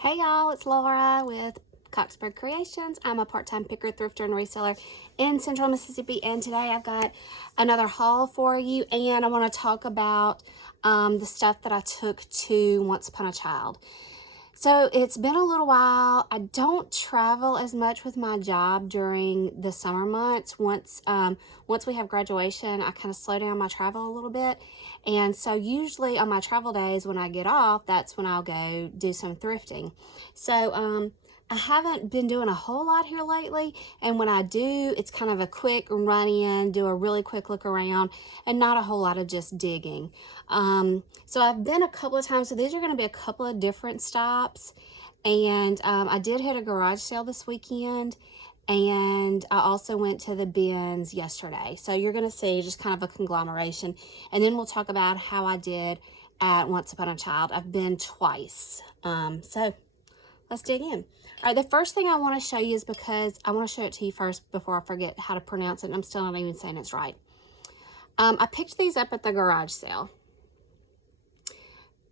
Hey y'all, it's Laura with Coxburg Creations. I'm a part-time picker, thrifter, and reseller in Central Mississippi, and today I've got another haul for you, and I want to talk about the stuff that I took to Once Upon a Child. So it's been a little while. I don't travel as much with my job during the summer months. Once we have graduation, I kind of slow down my travel a little bit. And so usually on my travel days when I get off, that's when I'll go do some thrifting. So I haven't been doing a whole lot here lately, and when I do, it's kind of a quick run in, do a really quick look around, and not a whole lot of just digging. So I've been a couple of times, so these are going to be a couple of different stops, and I did hit a garage sale this weekend, and I also went to the bins yesterday. So you're going to see just kind of a conglomeration, and then we'll talk about how I did at Once Upon a Child. I've been twice, so let's dig in. All right, the first thing I want to show you is because I want to show it to you first before I forget how to pronounce it, and I'm still not even saying it's right. I picked these up at the garage sale.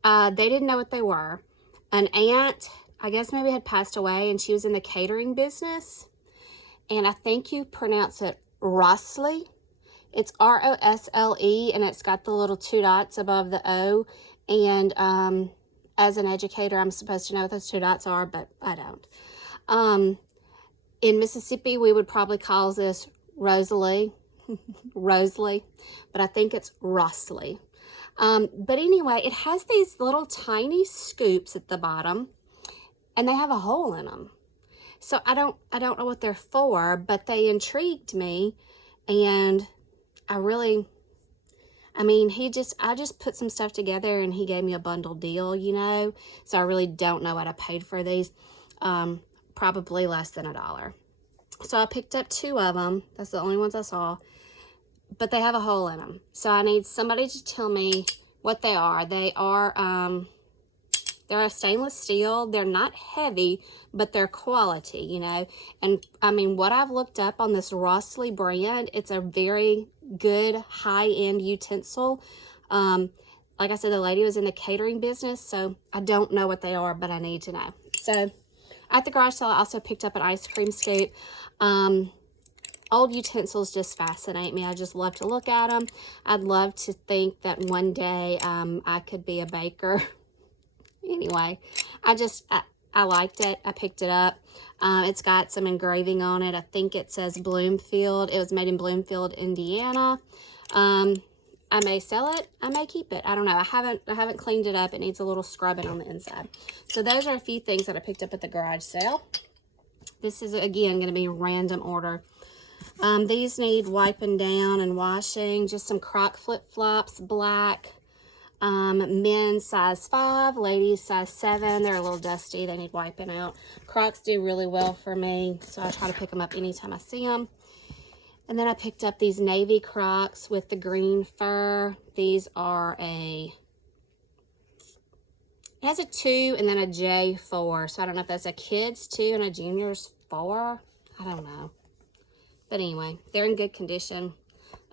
They didn't know what they were. An aunt, I guess maybe had passed away, and she was in the catering business, and I think you pronounce it Rossley. It's R-O-S-L-E, and it's got the little 2 dots above the O, and as an educator, I'm supposed to know what those 2 dots are, but I don't. In Mississippi, we would probably call this Rosalie, but I think it's Rossley. But anyway, it has these little tiny scoops at the bottom, and they have a hole in them. So I don't know what they're for, but they intrigued me, and I just put some stuff together and he gave me a bundle deal, you know, so I really don't know what I paid for these, probably less than $1. So I picked up 2 of them. That's the only ones I saw, but they have a hole in them. So I need somebody to tell me what they are. They're a stainless steel. They're not heavy, but they're quality, you know. And I mean, what I've looked up on this Rossley brand, it's a very good high-end utensil. Like I said, the lady was in the catering business, so I don't know what they are, but I need to know. So at the garage sale, I also picked up an ice cream scoop. Old utensils just fascinate me. I just love to look at them. I'd love to think that one day I could be a baker. Anyway, I liked it. I picked it up. It's got some engraving on it. I think it says Bloomfield. It was made in Bloomfield, Indiana. I may sell it. I may keep it. I don't know. I haven't cleaned it up. It needs a little scrubbing on the inside. So those are a few things that I picked up at the garage sale. This is, again, going to be a random order. These need wiping down and washing. Just some Croc flip-flops, black. Men's size 5, ladies size 7. They're a little dusty. They need wiping out. Crocs do really well for me, so I try to pick them up anytime I see them. And then I picked up these navy Crocs with the green fur. These are it has a 2 and then a J4. So I don't know if that's a kid's 2 and a junior's 4. I don't know. But anyway, they're in good condition.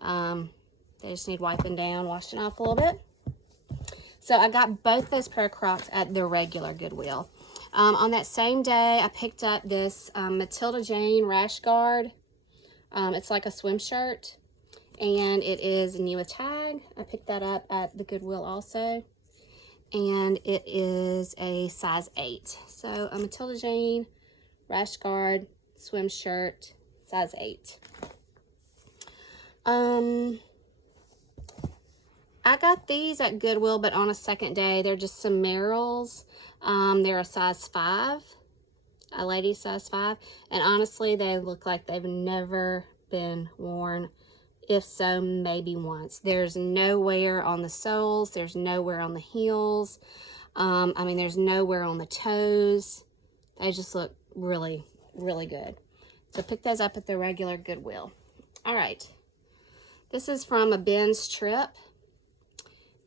They just need wiping down, washing off a little bit. So I got both those pair of Crocs at the regular Goodwill. On that same day, I picked up this Matilda Jane rash guard. It's like a swim shirt, and it is new with tag. I picked that up at the Goodwill also, and it is a size 8. So a Matilda Jane rash guard swim shirt, size 8. I got these at Goodwill, but on a second day. They're just some Merrills. They're a size 5, a lady size 5. And honestly, they look like they've never been worn. If so, maybe once. There's no wear on the soles. There's no wear on the heels. There's no wear on the toes. They just look really, really good. So pick those up at the regular Goodwill. All right. This is from a Ben's Trip.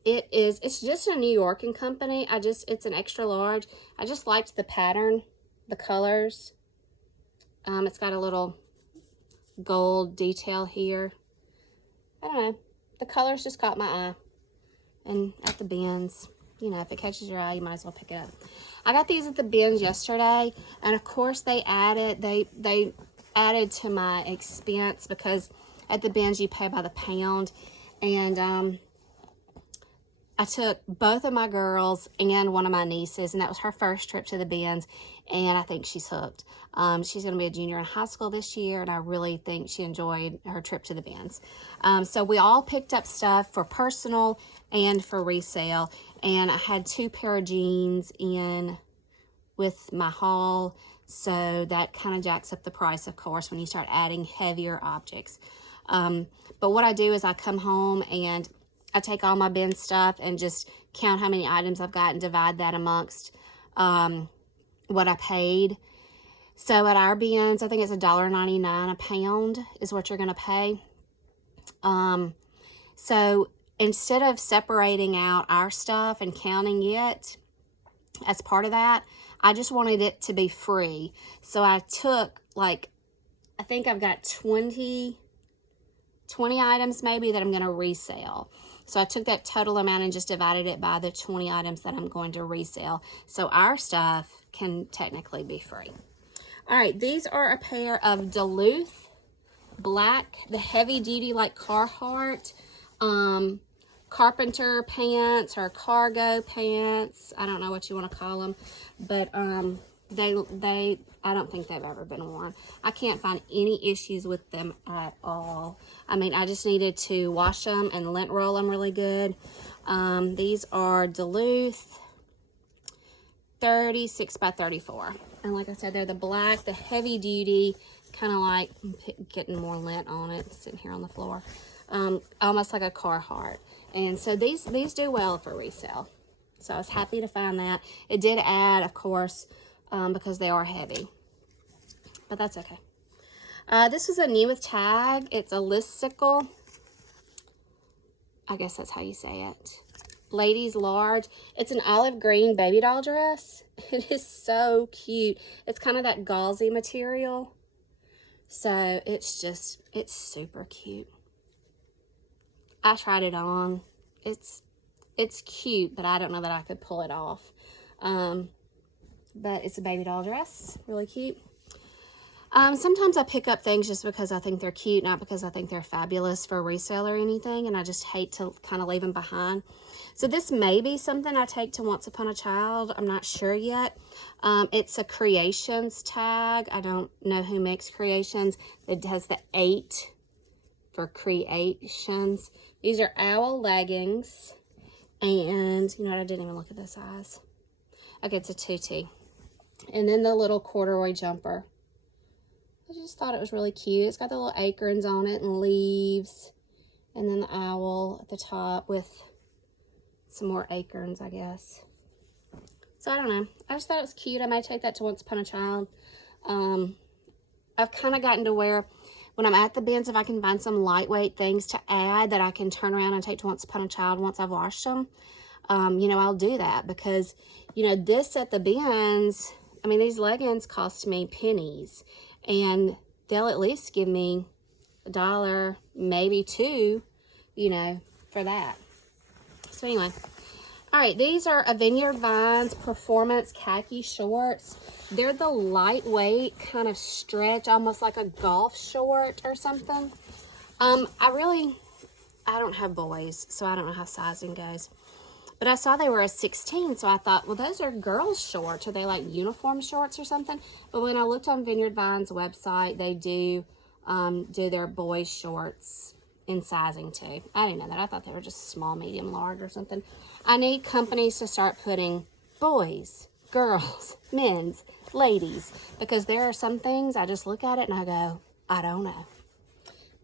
It's just a New York & Company. It's an extra large. I just liked the pattern, the colors. It's got a little gold detail here. I don't know. The colors just caught my eye. And at the bins. you know, if it catches your eye, you might as well pick it up. I got these at the bins yesterday, and of course they added to my expense, because at the bins you pay by the pound. And I took both of my girls and one of my nieces, and that was her first trip to the bins, and I think she's hooked. She's going to be a junior in high school this year, and I really think she enjoyed her trip to the bins. So we all picked up stuff for personal and for resale, and I had 2 pair of jeans in with my haul, so that kind of jacks up the price, of course, when you start adding heavier objects. But what I do is I come home and I take all my bin stuff and just count how many items I've got and divide that amongst what I paid. So at our bins, I think it's $1.99 a pound is what you're going to pay. So instead of separating out our stuff and counting it as part of that, I just wanted it to be free. So I took, like, I think I've got 20 items maybe that I'm going to resell. So I took that total amount and just divided it by the 20 items that I'm going to resell. So our stuff can technically be free. All right, these are a pair of Duluth black, the heavy duty like Carhartt carpenter pants or cargo pants. I don't know what you want to call them, but they I don't think they've ever been worn. I can't find any issues with them at all. I mean, I just needed to wash them and lint roll them really good. These are Duluth 36 by 34. And like I said, they're the black, the heavy duty, kind of like getting more lint on it, sitting here on the floor. Almost like a Carhartt. And so these do well for resale. So I was happy to find that. It did add, of course, because they are heavy. But that's okay. This was a new with tag. It's a listicle. I guess that's how you say it. Ladies large. It's an olive green baby doll dress. It is so cute. It's kind of that gauzy material. So it's super cute. I tried it on. It's cute, but I don't know that I could pull it off. But it's a baby doll dress. Really cute. Sometimes I pick up things just because I think they're cute, not because I think they're fabulous for resale or anything, and I just hate to kind of leave them behind. So this may be something I take to Once Upon a Child. I'm not sure yet. It's a Creations tag. I don't know who makes Creations. It has the 8 for Creations. These are owl leggings, and you know what? I didn't even look at the size. Okay, it's a 2T. And then the little corduroy jumper. I just thought it was really cute. It's got the little acorns on it and leaves. And then the owl at the top with some more acorns, I guess. So I don't know. I just thought it was cute. I may take that to Once Upon a Child. I've kind of gotten to where when I'm at the bins, if I can find some lightweight things to add that I can turn around and take to Once Upon a Child once I've washed them, you know, I'll do that. Because, you know, this at the bins, I mean, these leggings cost me pennies. And they'll at least give me $1, maybe $2, you know, for that. So anyway, all right, these are a Vineyard Vines Performance Khaki Shorts. They're the lightweight kind of stretch, almost like a golf short or something. I don't have boys, so I don't know how sizing goes. But I saw they were a 16, so I thought, well, those are girls' shorts. Are they like uniform shorts or something? But when I looked on Vineyard Vines' website, they do their boys' shorts in sizing too. I didn't know that. I thought they were just small, medium, large or something. I need companies to start putting boys, girls, men's, ladies, because there are some things I just look at it and I go, I don't know.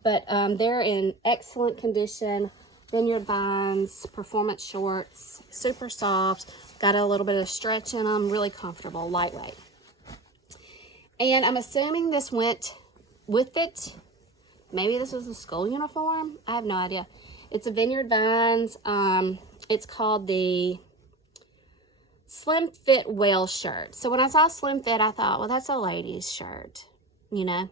But they're in excellent condition. Vineyard Vines Performance Shorts, super soft, got a little bit of stretch in them, really comfortable, lightweight. And I'm assuming this went with it. Maybe this was a school uniform. I have no idea. It's a Vineyard Vines. It's called the Slim Fit Whale shirt. So when I saw Slim Fit, I thought, well, that's a lady's shirt, you know.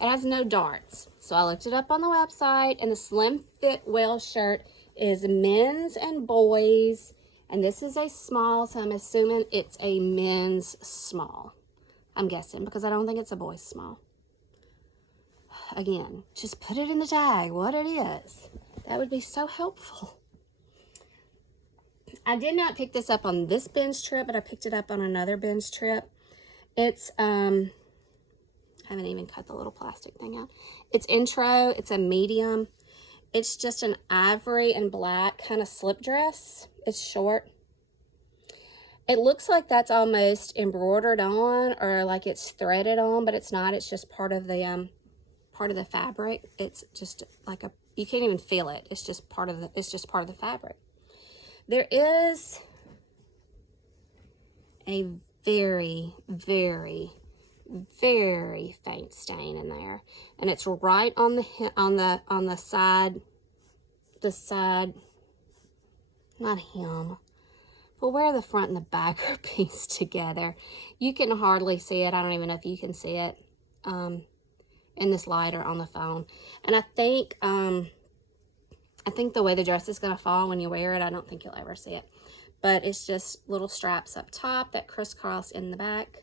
It has no darts. So I looked it up on the website, and the Slim Fit Whale shirt is men's and boys, And this is a small, so I'm assuming it's a men's small. I'm guessing, because I don't think it's a boy's small. Again, just put it in the tag, what it is. That would be so helpful. I did not pick this up on this binge trip, but I picked it up on another binge trip. It's, I haven't even cut the little plastic thing out. It's intro, it's a medium. It's just an ivory and black kind of slip dress. It's short. It looks like that's almost embroidered on, or like it's threaded on, but it's not. It's just part of the fabric. It's just like a, you can't even feel it. It's just part of the fabric. There is a very, very, very faint stain in there, and it's right on the side, not hem, but where the front and the back are pieced together. You can hardly see it. I don't even know if you can see it in this light or on the phone. And I think the way the dress is going to fall when you wear it, I don't think you'll ever see it. But it's just little straps up top that crisscross in the back.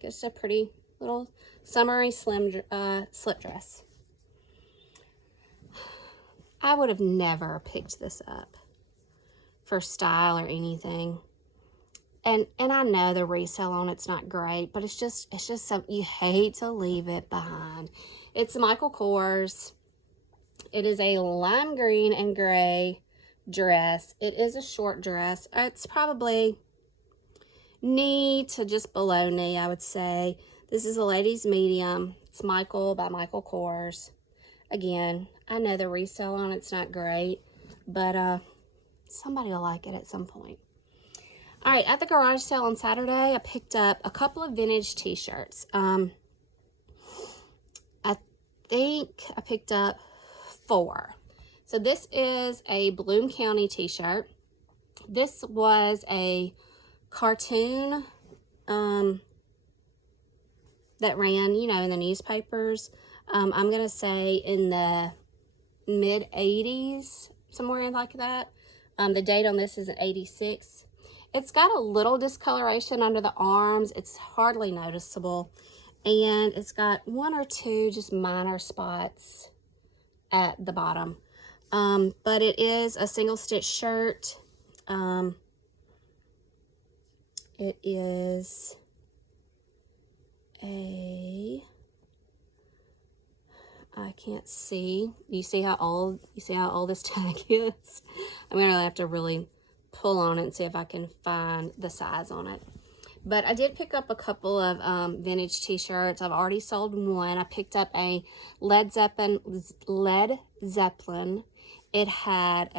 Just a pretty little summery slim slip dress. I would have never picked this up for style or anything. And I know the resale on it's not great, but it's just something you hate to leave it behind. It's Michael Kors. It is a lime green and gray dress. It is a short dress. It's probably knee to just below knee, I would say. This is a ladies medium. It's Michael by Michael Kors. Again, I know the resale on it's not great, but somebody will like it at some point. All right, at the garage sale on Saturday, I picked up a couple of vintage t-shirts. I think I picked up 4. So this is a Bloom County t-shirt. This was a cartoon that ran, you know, in the newspapers. I'm going to say in the mid-80s, somewhere like that. The date on this is in 86. It's got a little discoloration under the arms. It's hardly noticeable. And it's got 1 or 2 just minor spots at the bottom. But it is a single stitch shirt. It is I can't see. You see how old this tag is? I'm gonna have to really pull on it and see if I can find the size on it. But I did pick up a couple of vintage t-shirts. I've already sold one. I picked up a Led Zeppelin. It had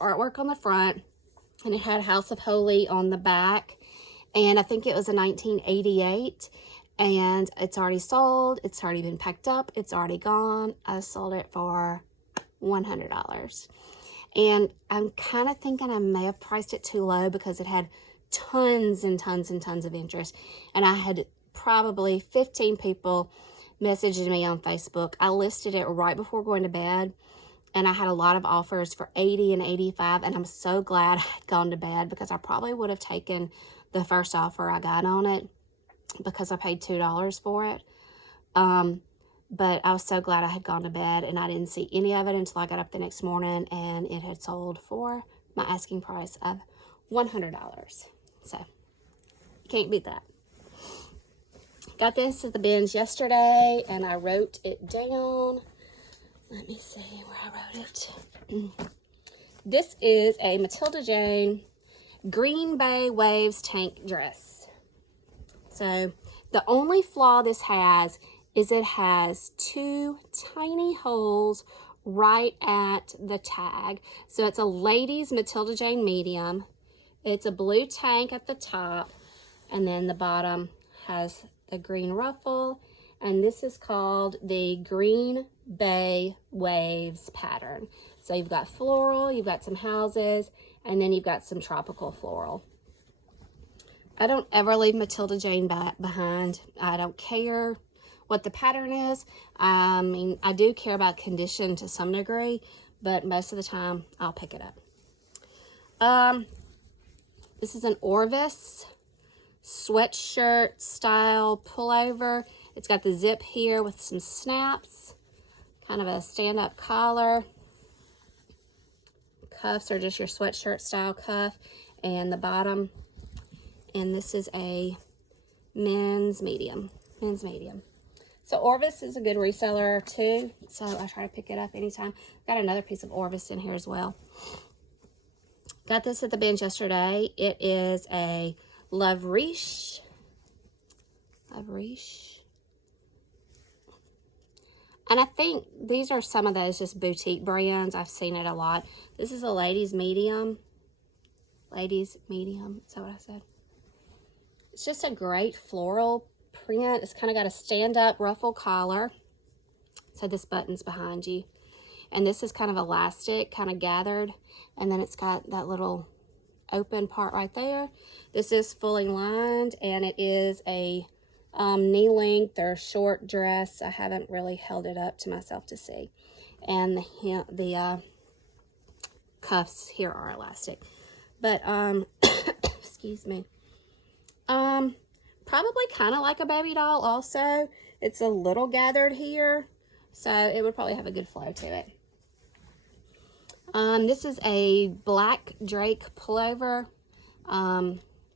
artwork on the front, and it had House of Holy on the back. And I think it was a 1988. And it's already sold. It's already been packed up. It's already gone. I sold it for $100. And I'm kind of thinking I may have priced it too low because it had tons and tons and tons of interest. And I had probably 15 people messaging me on Facebook. I listed it right before going to bed. And I had a lot of offers for $80 and $85. And I'm so glad I had gone to bed because I probably would have taken the first offer I got on it, because I paid $2 for it. But I was so glad I had gone to bed, and I didn't see any of it until I got up the next morning, and it had sold for my asking price of $100. So you can't beat that. Got this at the binge yesterday, and I wrote it down. Let me see where I wrote it. This is a Matilda Jane Green Bay Waves tank dress. So the only flaw this has is it has 2 tiny holes right at the tag. So it's a ladies Matilda Jane medium. It's a blue tank at the top, and then the bottom has the green ruffle, and this is called the Green Bay Waves pattern. So you've got floral, you've got some houses, and then you've got some tropical floral. I don't ever leave Matilda Jane behind. I don't care what the pattern is. I mean, I do care about condition to some degree, but most of the time I'll pick it up. This is an Orvis sweatshirt style pullover. It's got the zip here with some snaps, kind of a stand-up collar. Cuffs are just your sweatshirt style cuff, and the bottom. And this is a men's medium. So Orvis is a good reseller too, so I try to pick it up anytime. Got another piece of Orvis in here as well. Got this at the bench yesterday. It is a Love Riche. And I think these are some of those just boutique brands. I've seen it a lot. This is a ladies medium. Ladies medium, is that what I said? It's just a great floral print. It's kind of got a stand-up ruffle collar. So this button's behind you. And this is kind of elastic, kind of gathered. And then it's got that little open part right there. This is fully lined, and it is a knee length or short dress. I haven't really held it up to myself to see. And the cuffs here are elastic. But, excuse me. Probably kind of like a baby doll also. It's a little gathered here, so it would probably have a good flow to it. This is a black drake pullover.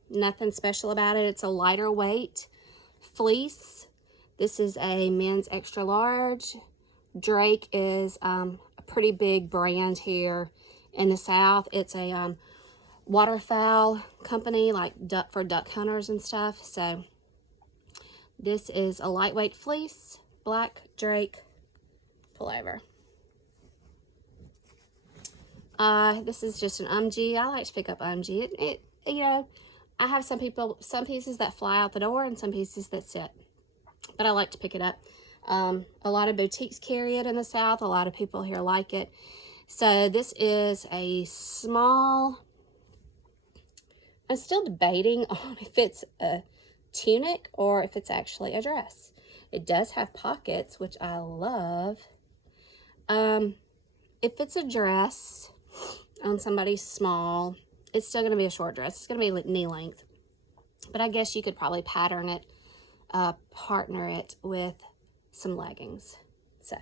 Nothing special about it. It's a lighter weight fleece. This is a men's extra large. Drake is a pretty big brand here in the South. It's a waterfowl company, like for duck hunters and stuff. So this is a lightweight fleece, black drake pullover. This is just an UMG. I like to pick up UMG. It you know, I have some pieces that fly out the door and some pieces that sit, but I like to pick it up. A lot of boutiques carry it in the South. A lot of people here like it. So this is a small, I'm still debating on if it's a tunic or if it's actually a dress. It does have pockets, which I love. If it's a dress on somebody small, it's still going to be a short dress. It's going to be knee length. But I guess you could probably pattern it, partner it with some leggings. So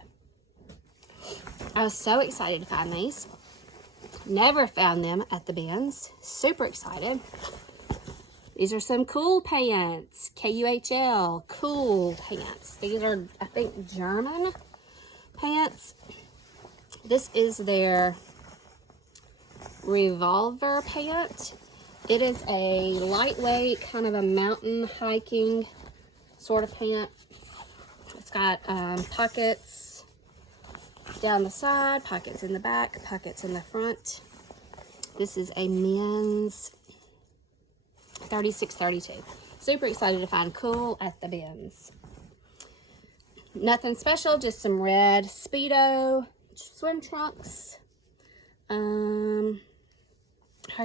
I was so excited to find these. Never found them at the bins. Super excited. These are some cool pants. Kuhl, cool pants. These are, I think, German pants. This is their revolver pant. It is a lightweight, kind of a mountain hiking sort of pant. It's got pockets down the side, pockets in the back, pockets in the front. This is a men's 36-32. Super excited to find cool at the bins. Nothing special, just some red Speedo swim trunks. Are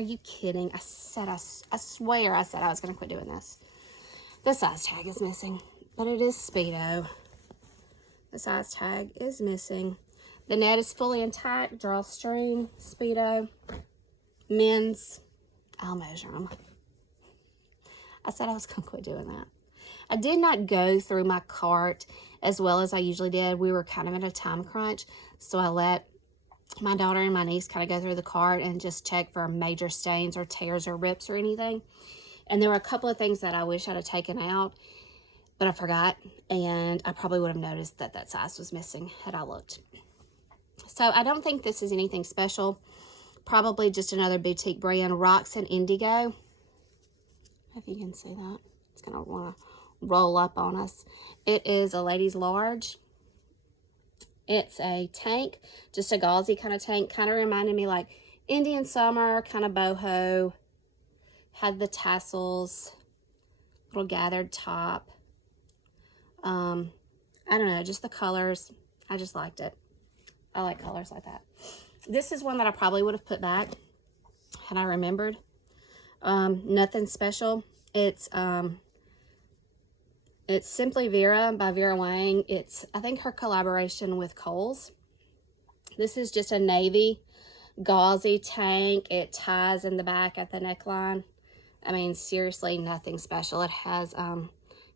you kidding? I swear I said I was going to quit doing this. The size tag is missing, but it is Speedo. The size tag is missing. The net is fully intact, drawstring, Speedo, men's. I'll measure them. I said I was going to quit doing that. I did not go through my cart as well as I usually did. We were kind of in a time crunch, so I let my daughter and my niece kind of go through the cart and just check for major stains or tears or rips or anything. And there were a couple of things that I wish I'd have taken out, but I forgot, and I probably would have noticed that that size was missing had I looked. So I don't think this is anything special. Probably just another boutique brand, Rocks and Indigo. If you can see that. It's going to want to roll up on us. It is a ladies large. It's a tank, just a gauzy kind of tank. Kind of reminded me like Indian summer, kind of boho. Had the tassels, little gathered top. I don't know, just the colors. I just liked it. I like colors like that. This is one that I probably would have put back had I remembered. Nothing special. It's Simply Vera by Vera Wang. It's, I think, her collaboration with Kohl's. This is just a navy gauzy tank. It ties in the back at the neckline. I mean, seriously, nothing special. It has kind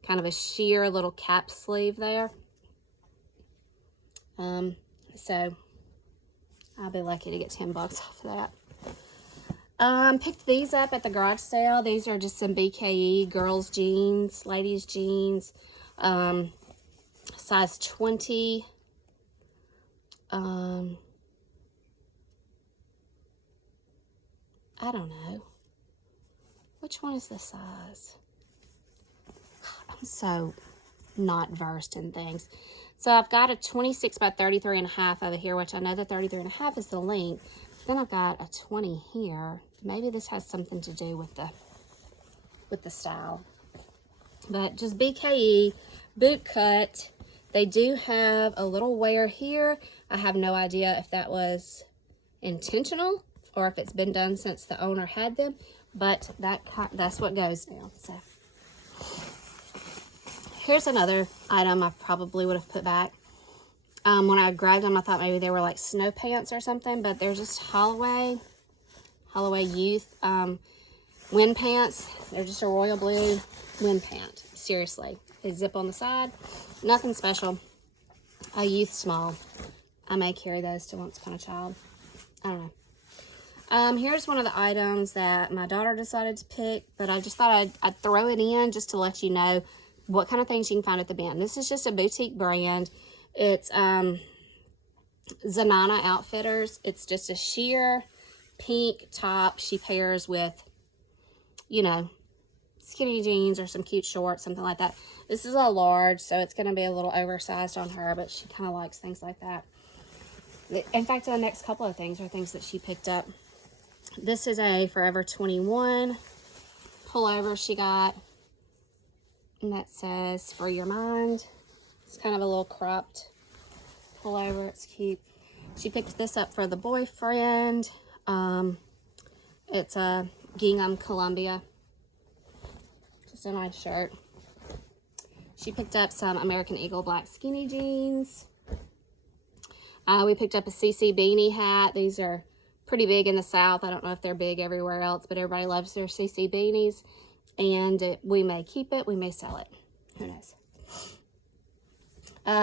of a sheer little cap sleeve there. So I'll be lucky to get 10 bucks off of that. Picked these up at the garage sale. These are just some BKE girls jeans, ladies jeans, size 20. I don't know. Which one is the size? I'm so not versed in things. So I've got a 26 by 33 and a half over here, which I know the 33 and a half is the length. Then I've got a 20 here. Maybe this has something to do with the style. But just BKE, boot cut. They do have a little wear here. I have no idea if that was intentional or if it's been done since the owner had them, but that's what goes now. So here's another item I probably would have put back. When I grabbed them, I thought maybe they were like snow pants or something, but they're just Holloway Youth wind pants. They're just a royal blue wind pant. Seriously, they zip on the side. Nothing special. A youth small. I may carry those to Once Upon a Child. I don't know. Here's one of the items that my daughter decided to pick, but I just thought I'd throw it in just to let you know what kind of things you can find at the bin. This is just a boutique brand. It's Zanana Outfitters. It's just a sheer pink top she pairs with, you know, skinny jeans or some cute shorts, something like that. This is a large, so it's going to be a little oversized on her, but she kind of likes things like that. In fact, the next couple of things are things that she picked up. This is a Forever 21 pullover she got, and that says "For Your Mind." It's kind of a little cropped pullover. It's cute. She picked this up for the boyfriend. It's a gingham Columbia. Just a nice shirt. She picked up some American Eagle black skinny jeans. We picked up a CC beanie hat. These are pretty big in the South. I don't know if they're big everywhere else, but everybody loves their CC beanies. And we may keep it, we may sell it. Who knows?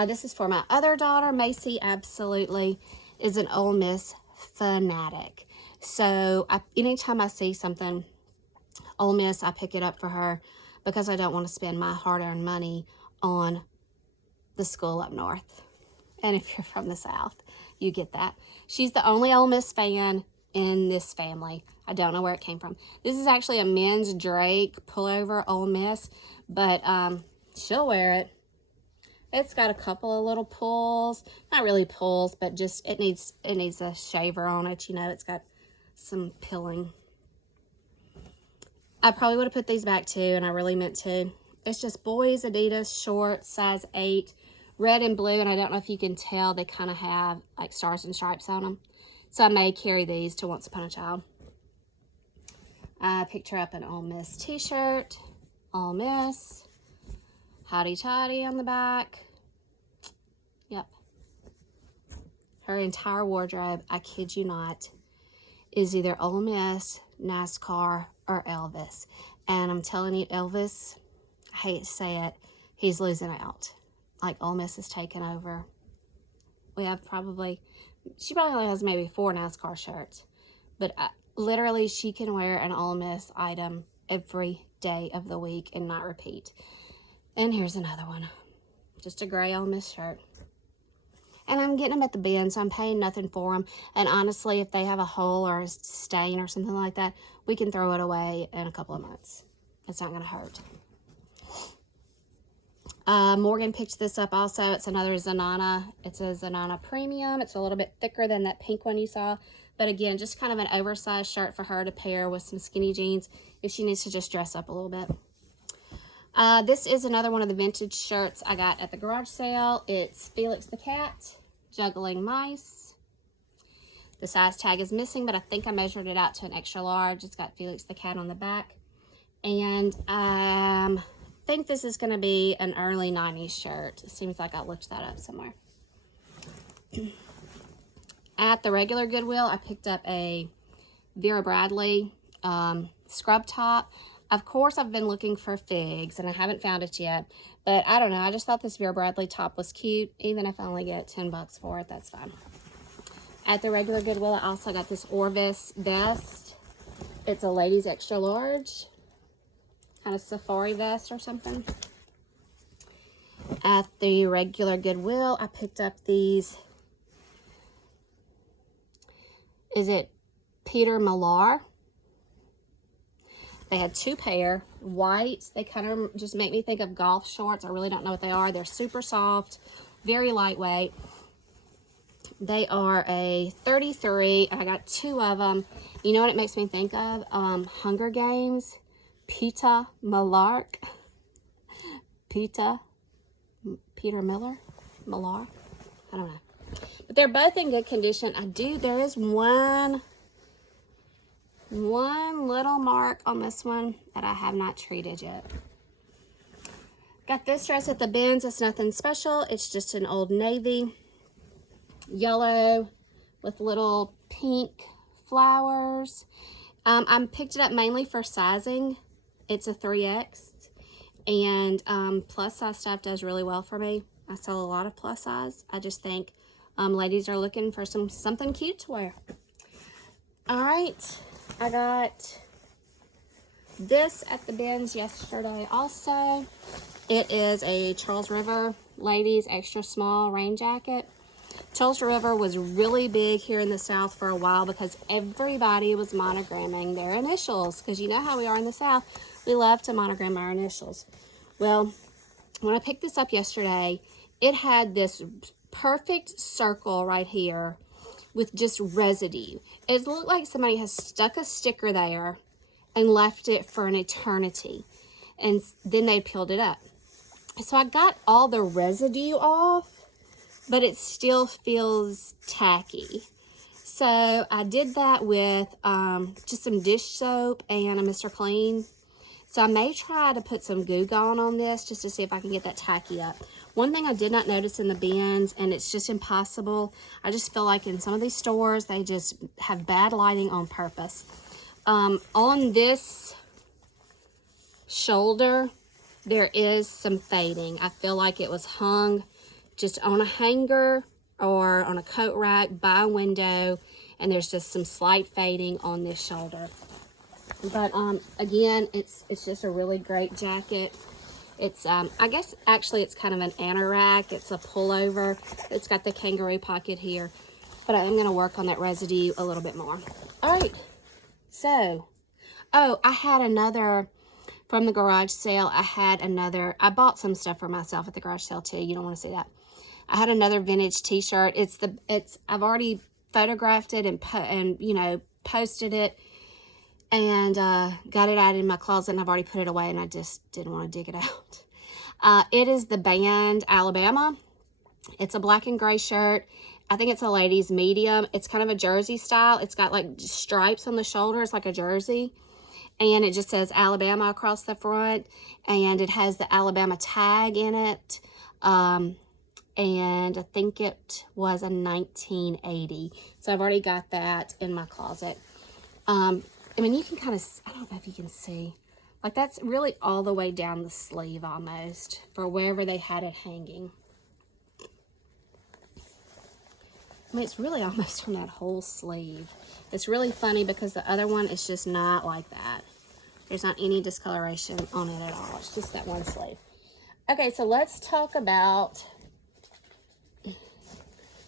This is for my other daughter. Macy absolutely is an Ole Miss fanatic. So anytime I see something Ole Miss, I pick it up for her because I don't want to spend my hard-earned money on the school up north. And if you're from the South, you get that. She's the only Ole Miss fan in this family. I don't know where it came from. This is actually a men's Drake pullover Ole Miss, but she'll wear it. It's got a couple of little pulls. Not really pulls, but just it needs a shaver on it. You know, it's got some pilling. I probably would have put these back too, and I really meant to. It's just boys Adidas shorts, size 8. Red and blue, and I don't know if you can tell, they kind of have like stars and stripes on them. So I may carry these to Once Upon a Child. I picked her up an Ole Miss t-shirt. Ole Miss. Hotty toddy on the back. Yep. Her entire wardrobe, I kid you not, is either Ole Miss, NASCAR, or Elvis. And I'm telling you, Elvis, I hate to say it, he's losing out. Like, Ole Miss is taking over. We have she probably only has maybe 4 NASCAR shirts. But literally, she can wear an Ole Miss item every day of the week and not repeat. And here's another one. Just a gray Ole Miss shirt. And I'm getting them at the bin, so I'm paying nothing for them. And honestly, if they have a hole or a stain or something like that, we can throw it away in a couple of months. It's not going to hurt. Morgan picked this up also. It's another Zanana. It's a Zanana Premium. It's a little bit thicker than that pink one you saw. But again, just kind of an oversized shirt for her to pair with some skinny jeans if she needs to just dress up a little bit. This is another one of the vintage shirts I got at the garage sale. It's Felix the Cat, Juggling Mice. The size tag is missing, but I think I measured it out to an extra large. It's got Felix the Cat on the back. And I think this is going to be an early 90s shirt. It seems like I looked that up somewhere. At the regular Goodwill, I picked up a Vera Bradley scrub top. Of course, I've been looking for figs, and I haven't found it yet. But I don't know. I just thought this Vera Bradley top was cute. Even if I only get 10 bucks for it, that's fine. At the regular Goodwill, I also got this Orvis vest. It's a ladies extra large. Kind of safari vest or something. At the regular Goodwill, I picked up these. Is it Peter Millar? They had 2 pair, white. They kind of just make me think of golf shorts. I really don't know what they are. They're super soft, very lightweight. They are a 33. I got 2 of them. You know what it makes me think of? Hunger Games. Peter Millar. Peter Millar? I don't know. But they're both in good condition. There is one little mark on this one that I have not treated yet. Got this dress at the bins. It's nothing special. It's just an old navy. Yellow with little pink flowers. I picked it up mainly for sizing. It's a 3X. And plus size stuff does really well for me. I sell a lot of plus size. I just think ladies are looking for something cute to wear. All right, I got this at the bins yesterday also. It is a Charles River ladies extra small rain jacket. Charles River was really big here in the South for a while because everybody was monogramming their initials, because you know how we are in the South. We love to monogram our initials. Well, when I picked this up yesterday, it had this perfect circle right here with just residue. It looked like somebody has stuck a sticker there and left it for an eternity, and then they peeled it up. So I got all the residue off, but it still feels tacky. So I did that with just some dish soap and a Mr. Clean. So I may try to put some Goo Gone on this just to see if I can get that tacky up. One thing I did not notice in the bins, and it's just impossible, I just feel like in some of these stores, they just have bad lighting on purpose. On this shoulder, there is some fading. I feel like it was hung just on a hanger or on a coat rack by a window, and there's just some slight fading on this shoulder. But again, it's just a really great jacket. It's I guess actually it's kind of an anorak. It's a pullover. It's got the kangaroo pocket here, but I'm going to work on that residue a little bit more. All right, so I had another from the garage sale. I bought some stuff for myself at the garage sale too. You don't want to see that. I had another vintage t-shirt. I've already photographed it and posted it, and got it out in my closet, and I've already put it away, and I just didn't want to dig it out. It is the band Alabama. It's a black and gray shirt. I think it's a ladies medium. It's kind of a jersey style. It's got like stripes on the shoulders like a jersey, and it just says Alabama across the front, and it has the Alabama tag in it. And I think it was a 1980. So I've already got that in my closet. I mean, you can kind of, I don't know if you can see, like that's really all the way down the sleeve almost for wherever they had it hanging. I mean, it's really almost on that whole sleeve. It's really funny because the other one is just not like that. There's not any discoloration on it at all. It's just that one sleeve. Okay, so let's talk about,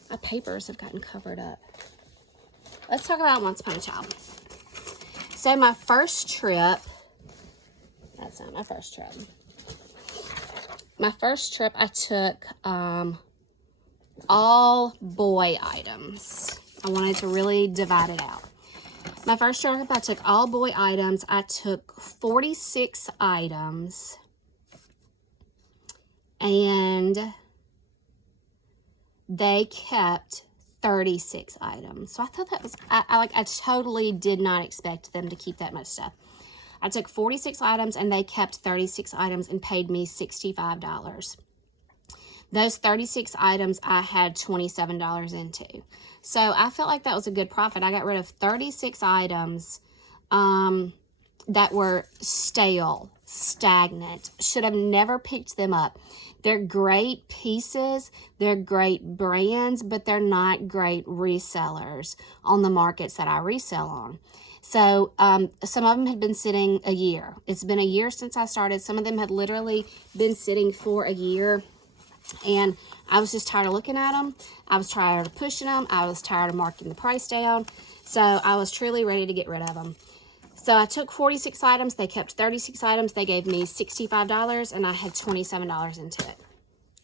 my papers have gotten covered up. Let's talk about Once Upon a Child. So my first trip, that's not my first trip. My first trip I took all boy items. I wanted to really divide it out. My first trip I took all boy items. I took 46 items. And they kept 36 items. So I thought that was, I totally did not expect them to keep that much stuff. I took 46 items and they kept 36 items and paid me $65. Those 36 items I had $27 into. So I felt like that was a good profit. I got rid of 36 items that were stale, stagnant. Should have never picked them up. They're great pieces, they're great brands, but they're not great resellers on the markets that I resell on. So some of them had been sitting a year. It's been a year since I started. Some of them had literally been sitting for a year, and I was just tired of looking at them. I was tired of pushing them. I was tired of marking the price down. So I was truly ready to get rid of them. So I took 46 items. They kept 36 items. They gave me $65, and I had $27 into it.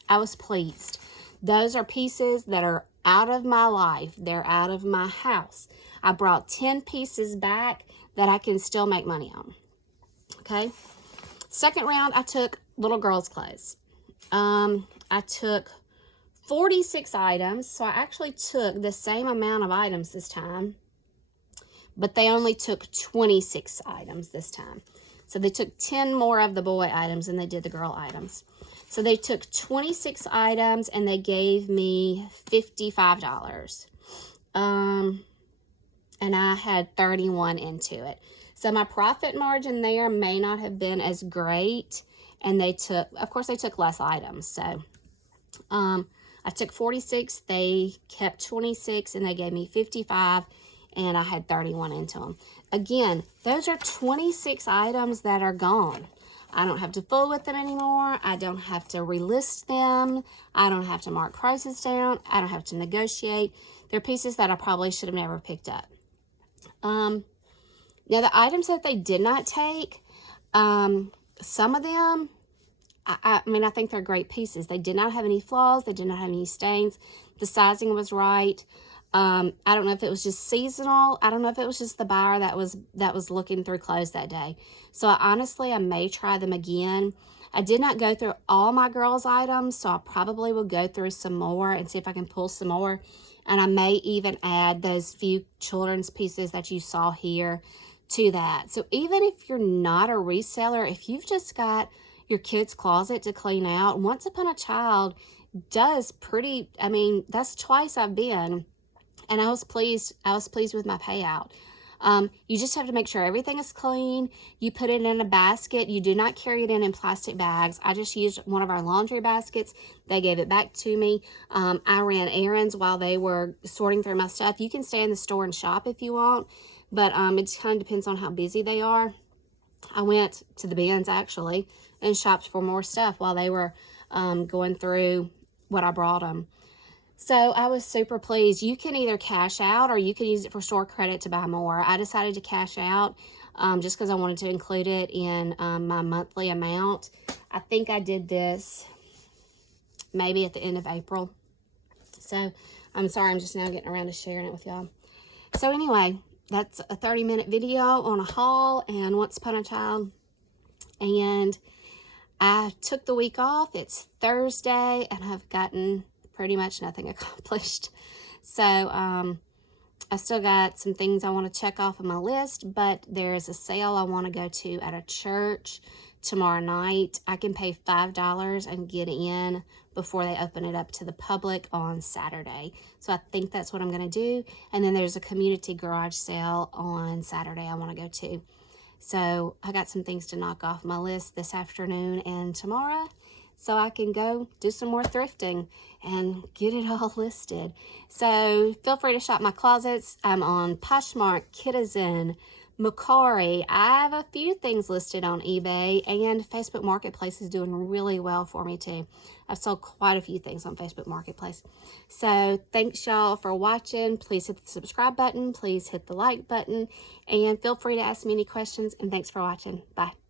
I was pleased. Those are pieces that are out of my life. They're out of my house. I brought 10 pieces back that I can still make money on. Okay. Second round, I took little girls' clothes. I took 46 items. So I actually took the same amount of items this time, but they only took 26 items this time. So they took 10 more of the boy items than they did the girl items. So they took 26 items and they gave me $55. And I had 31 into it. So my profit margin there may not have been as great. And they took, of course, they took less items. So I took 46, they kept 26, and they gave me 55, and I had 31 into them. Again, those are 26 items that are gone. I don't have to fool with them anymore. I don't have to relist them. I don't have to mark prices down. I don't have to negotiate. They're pieces that I probably should have never picked up. Now, the items that they did not take, some of them, I mean, I think they're great pieces. They did not have any flaws. They did not have any stains. The sizing was right. I don't know if it was just seasonal. I don't know if it was just the buyer that was looking through clothes that day. So honestly, I may try them again. I did not go through all my girls' items, so I probably will go through some more and see if I can pull some more. And I may even add those few children's pieces that you saw here to that. So even if you're not a reseller, if you've just got your kid's closet to clean out, Once Upon a Child does pretty, I mean, that's twice I've been, and I was pleased with my payout. You just have to make sure everything is clean. You put it in a basket. You do not carry it in plastic bags. I just used one of our laundry baskets. They gave it back to me. I ran errands while they were sorting through my stuff. You can stay in the store and shop if you want, but it just kind of depends on how busy they are. I went to the bins, actually, and shopped for more stuff while they were going through what I brought them. So I was super pleased. You can either cash out or you can use it for store credit to buy more. I decided to cash out just because I wanted to include it in my monthly amount. I think I did this maybe at the end of April. So I'm sorry, I'm just now getting around to sharing it with y'all. So anyway, that's a 30-minute video on a haul and Once Upon a Child. And I took the week off. It's Thursday and I've gotten pretty much nothing accomplished. So I still got some things I want to check off on my list, but there's a sale I want to go to at a church tomorrow night. I can pay $5 and get in before they open it up to the public on Saturday. So I think that's what I'm going to do. And then there's a community garage sale on Saturday I want to go to. So I got some things to knock off my list this afternoon and tomorrow, so I can go do some more thrifting and get it all listed. So feel free to shop my closets. I'm on Poshmark, Kitizen, mercari. I have a few things listed on eBay, and Facebook Marketplace is doing really well for me too. I've sold quite a few things on Facebook Marketplace. So thanks y'all for watching. Please hit the subscribe button. Please hit the like button, and feel free to ask me any questions, and thanks for watching. Bye.